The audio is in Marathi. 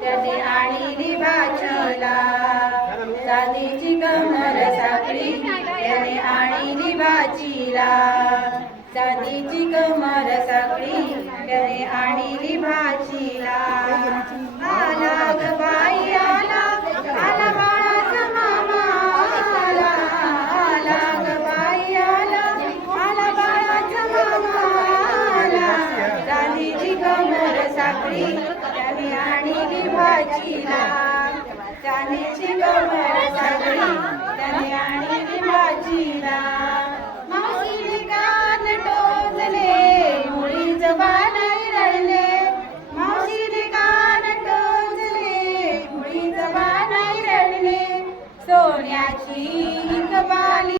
त्याने आणली बाजला साधीची कमर साखळी त्याने आणली बाजीला साधीची कमर भाकरी आणि भाजीला त्याने शिकवलं सगळी त्याने आणि भाजीला मावशी कान टोचले मुळी जबान रडले मावशी कान टोचले मुळी जबान रडले सोन्याची कबाली